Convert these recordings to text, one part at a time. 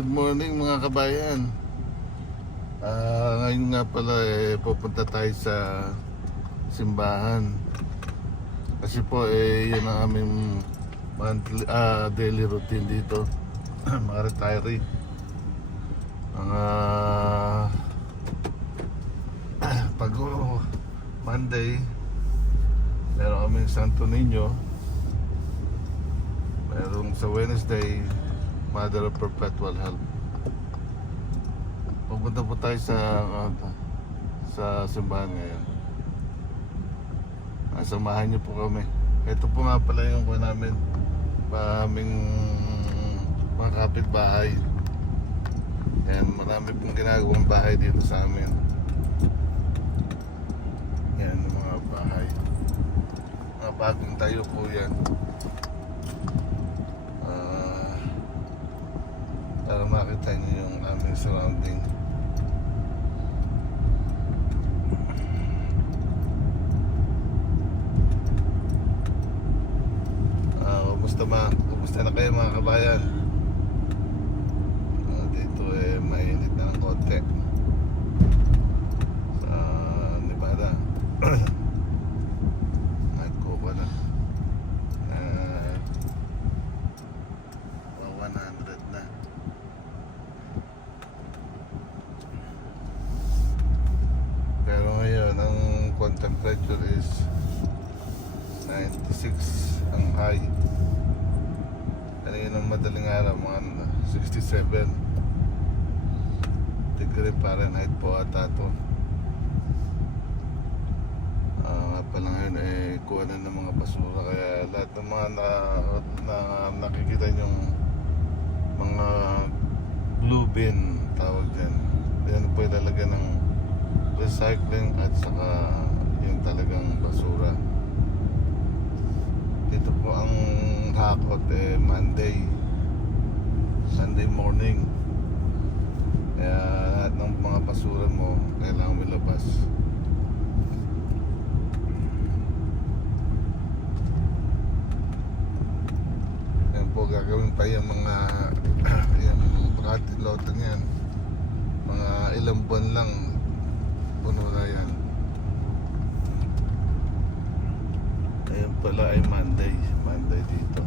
Good morning mga kabayan. Ngayon nga pala pupunta tayo sa simbahan. Kasi po yun ang aming monthly, daily routine dito. Mga retiree. Mga pag Monday meron kaming Santo Niño. Merong sa Wednesday Mother of Perpetual Help. Pupunta po tayo sa simbahan ngayon. Samahan niyo po kami. Ito po nga pala yung kuha namin, aming mga kapitbahay. Yan, marami pong ginagawang bahay dito sa amin. Yan yung mga bahay. Mga bagong tayo po yan. Para makita niyo yung aming surrounding. Kumusta na kayo mga kabayan? Dito mainit na ng konti sa Nevada. Nagkuha na 100 na. Pero ngayon ang temperature is 96 ang high. Kanina ng madaling araw mga 67 degree Fahrenheit po ata to. Nga pala ngayon kuha na ng mga basura, kaya lahat ng mga nakikita yung mga blue bin tawag dyan, yan po ilalagyan ng recycling at saka yung talagang basura. Dito po ang hakot Monday morning, kaya lahat ng mga basura mo kailangan ilabas. Yan po, gagawin pa yung mga yung loto niyan, mga ilang buwan lang puno na yan. Ayun pala ay Monday dito.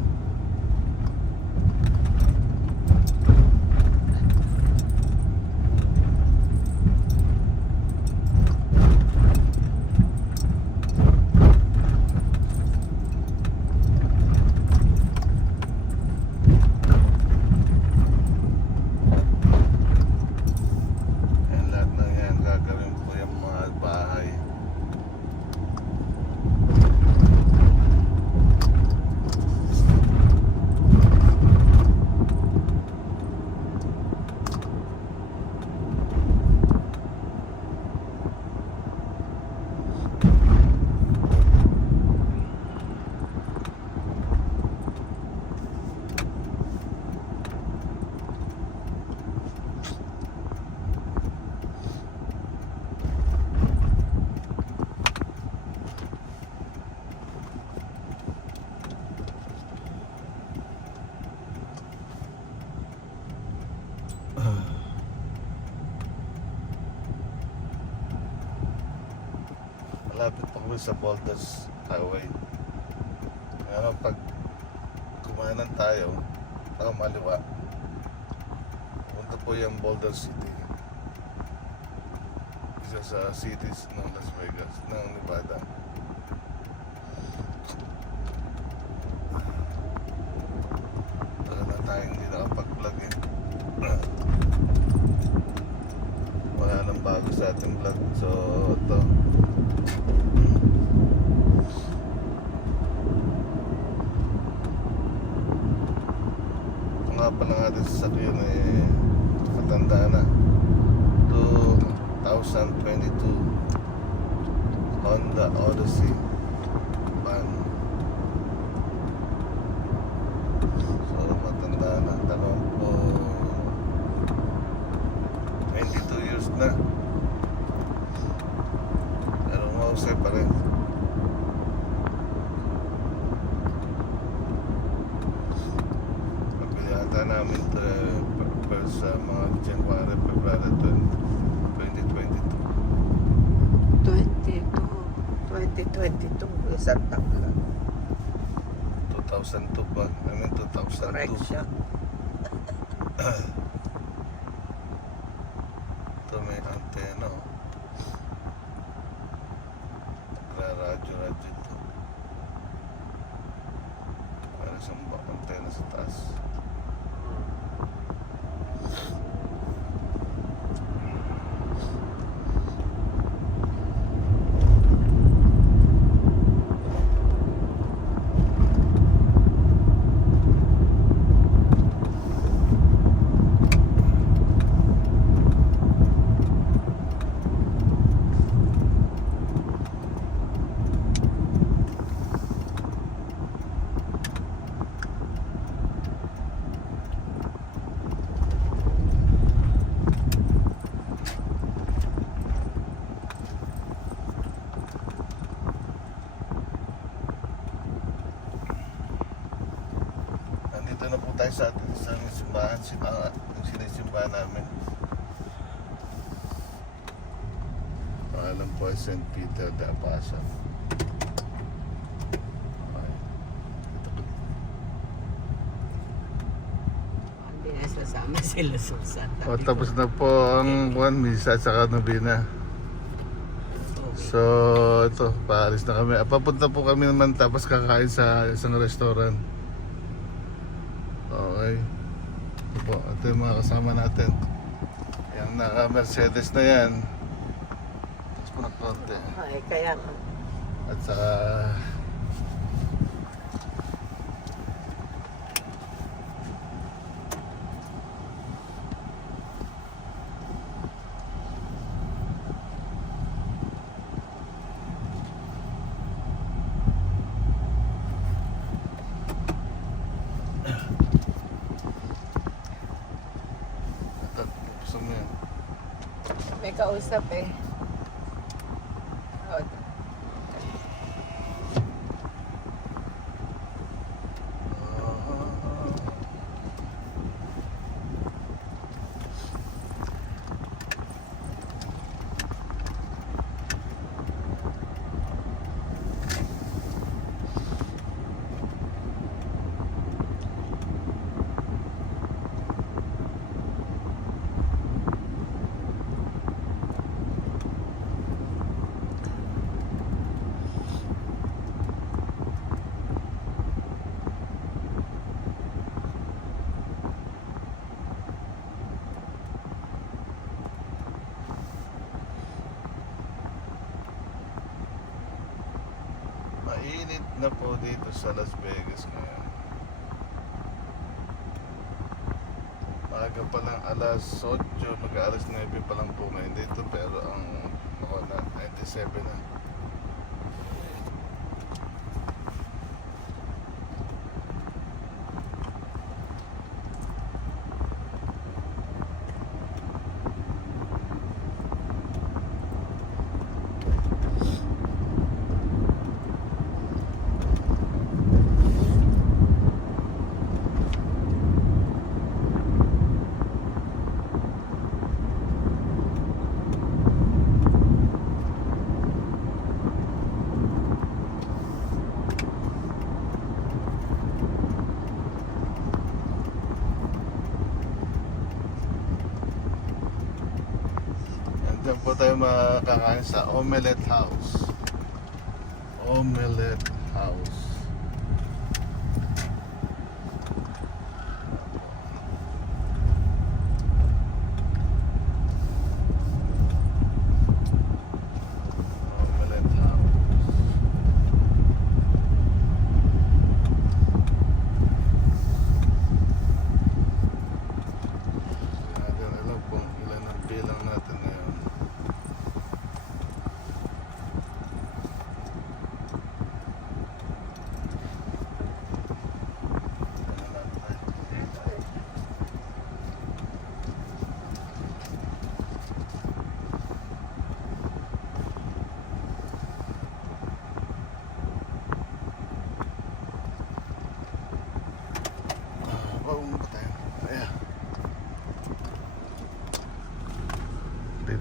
Malapit po kami sa Boulders Highway. Ngayon pag kumanan tayo maliwa, punta po yung Boulder City, isa sa cities ng Las Vegas, ng Nevada. Tagal na tayong hindi nakapag-vlog wala nang bago sa ating vlog. So ito, nga pala nga din sa sakyan matanda na, 2022 Honda Odyssey van. So matanda na, 22 years na, pero mausay pa rin. Namin November sa mga January, February 2022. 2022, isang taon lang. 2002 ba? I mean 2002. Correction. Ito may antena, oh. Nagra-radyo ito. Para sa antena sa taas. Nandito na po tayo sa ating isang simbahan, yung sinisimbahan namin. Pangalan po ay St. Peter de Abasha. Okay. Hindi na sasama sila sa O, tapos na po ang one misa at saka nobina. So, ito, paalis na kami. Papunta po kami naman tapos kakain sa isang restaurant. Okay. Ito po, ito yung mga kasama natin. Yung naka-Mercedes na yan. Tapos po ng konti. Ay, kaya nga. At saka... Ito, pupusan mo yan. May kausap eh. Oh, mainit na po dito sa Las Vegas ngayon. Maaga pa lang alas 8, mag-alas 9 pa lang po ngayon dito, pero ang ako na 97 na. Diyan po tayo makakain sa Omelette House. Omelette House. Omelette House. Hindi natin alam kung ilan ang bilang natin ngayon.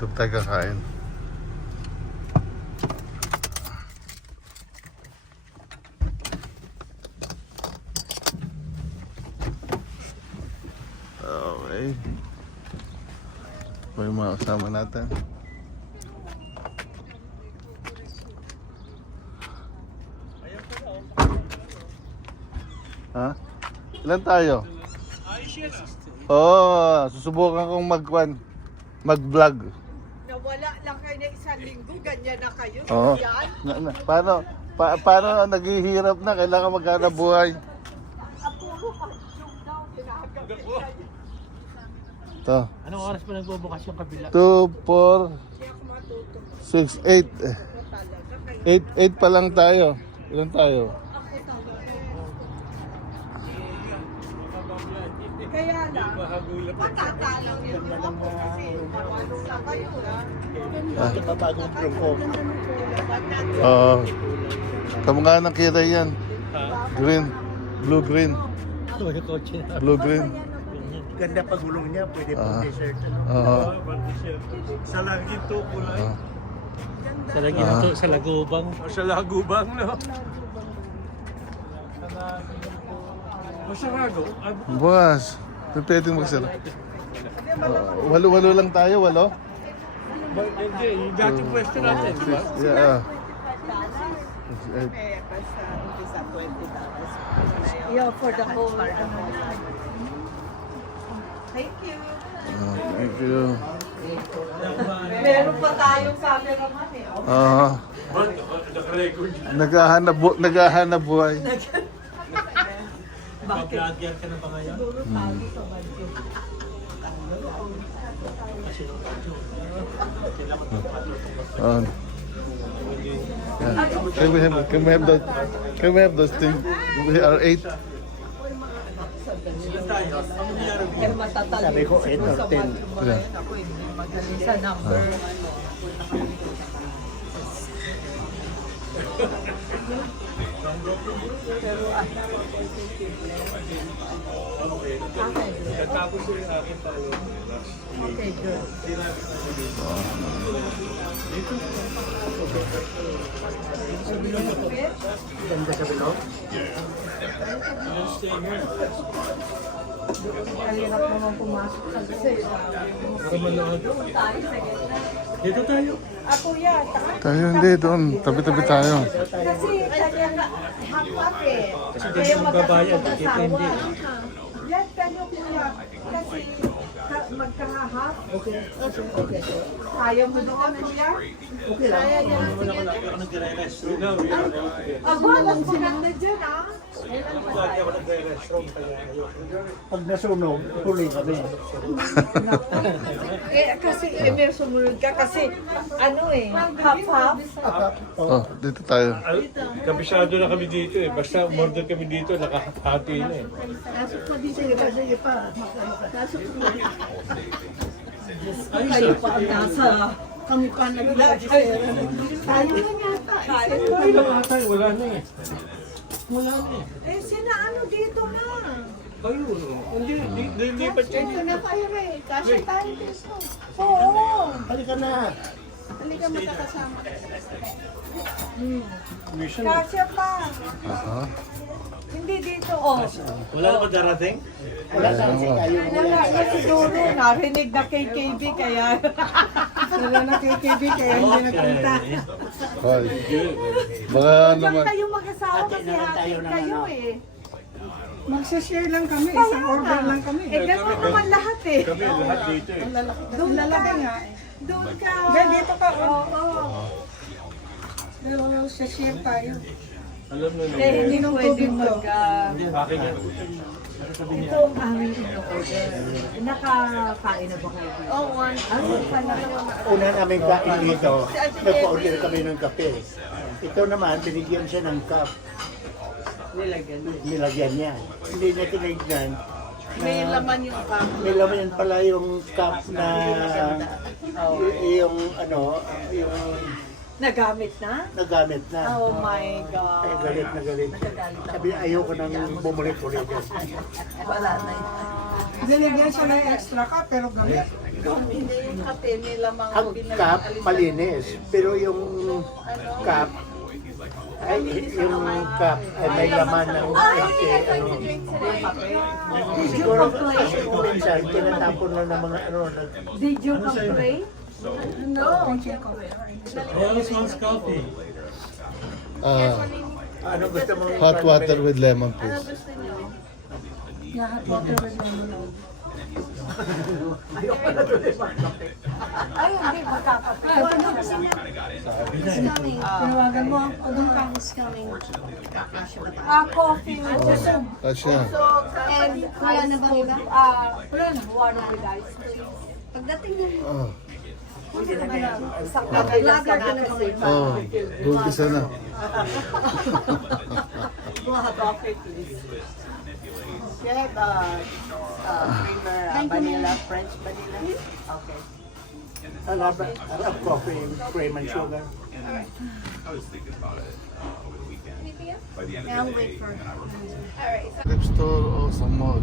Dito tayo kakain. Okay. Ito yung mga kasama natin. Ha? Ilan tayo? Susubukan kong mag-vlog. Nawala lang kayo na isang linggo, ganyan na kayo. Oo. Yan. Paano naghihirap na, kailangan maghanap buhay. Puro pag-joke daw, pinahagap kayo. Ito. Anong oras pa nagbubukas yung kabila? 2, 4, 6, 8. 8 pa lang tayo. Ilan tayo? Kaya lang, matatalaw yun yung ako kasi ano na kayo ha. Kapapagong grupo. Oo. Kamukha ng kilay yan. Green. Blue-green. Ito yung kotse. Blue-green. Ganda pagulong niya, pwede pang dessert. Oo. Sa Lagito kulay. Oo. Sa Lagito, sa Lagubang. O sa Lagubang, no? O sa Lago. Buwas. Pwedeng magsara. Walo lang tayo, walo? Hindi, yung dating pwesto natin, di ba? Yeah. Yeah, for the whole Thank you. Thank you. Meron pa tayong cameraman eh. Naka-record. Naghahanap buhay. Mag-vlogger ka na ba ngayon? Siguro tago sa budget. Kasi nung radyo. Kailangan ng patutong Yeah. Can we have those things? We are 8. Pero matatalo. Sabi ko, 8 or 10. Yeah. Ako hindi magaling sa number. Pero Tapos yung aking palo. okay, good. Ganda sa bilog? Kahirap naman pumasok sa Dito tayo. Ako yan. Tayo hindi doon. Tabi-tabi tayo. Kasi kanya hapap eh. Kasi ganyan magbabayad, kita hindi. Yan kanyo kuya. Kasi magkahahap. Okay. Kaya mo doon kuya? Okay lang. Kaya yan. Ako nagre-rest. Aba, mas maganda dyan ah. Lagi ako nagre-restroom kaya Pag nasunog, huli kami. Kasi may sumunod ka kasi ano eh, half-half. Oh, dito tayo. kabisado na kami dito eh. Basta umorder kami dito, nakahati na eh. Sige pa. Kayo pa ang nasa. Kami pa nag-register. Tayo na yata. Ay, nakatay, wala na eh. Wala na eh. Eh, sina ano dito na? Ayun, hindi pa siya. Ito na kayo rin. Kasi tayo dito. Oo. Halika na. Halika magkakasama. Kasya pa. Aha. Hindi dito, oh. Wala na ba darating? Wala kasi kayo. Wala na siguro, narinig na kay KB kaya. Wala na kay KB kaya hindi nagpunta. Hoy. Baka Diyan naman. kayo mag-asawa kasi happy kayo eh. Magsashare lang kami. Isang order lang kami. Eh, gano'n naman lahat eh. Kami lahat dito eh. Doon lalaki nga eh. Doon ka. Ben, dito ka. Oo. Dalawa share tayo. Alam na Eh, hindi pwedeng mag... Akin yan. ito ang aming in-order. Nakakain na ba kayo? Oo, ano pala? Una namin kain dito, nagpa-order kami ng kape. Ito naman, binigyan siya ng cup. Nilagyan niya. Hindi niya tinignan. May laman yung cup. May laman pala yung cup na yung ano, yung Nagamit na? nagamit na. Oh my Ay, God. galit na galit. Sabi, ayoko nang bumalik ulit. Wala na yun. Binigyan siya ng extra ka, pero gamit. Hindi yung kape nila mga Ang cup, malinis. Pero yung cup, ay, yung cup ay may laman ng kasi, ano, siguro kasi kung minsan, tinatapon lang ng mga ano, Did you complain? No. Oh, this one's coffee. ano gusto mong Hot water with lemon, please. Lahat water with lemon. Ay, hindi, magkakape. Tinawagan mo, doon ka. Coffee. Asya. And wala na bang iba? Wala na. One of the guys. Pagdating mo, Ah. vlogger ka na kasi. Oh, umpisa na. Coffee, please. You have creamer, vanilla, French vanilla? Okay. I love coffee, cream and sugar. Trip store o sa mall.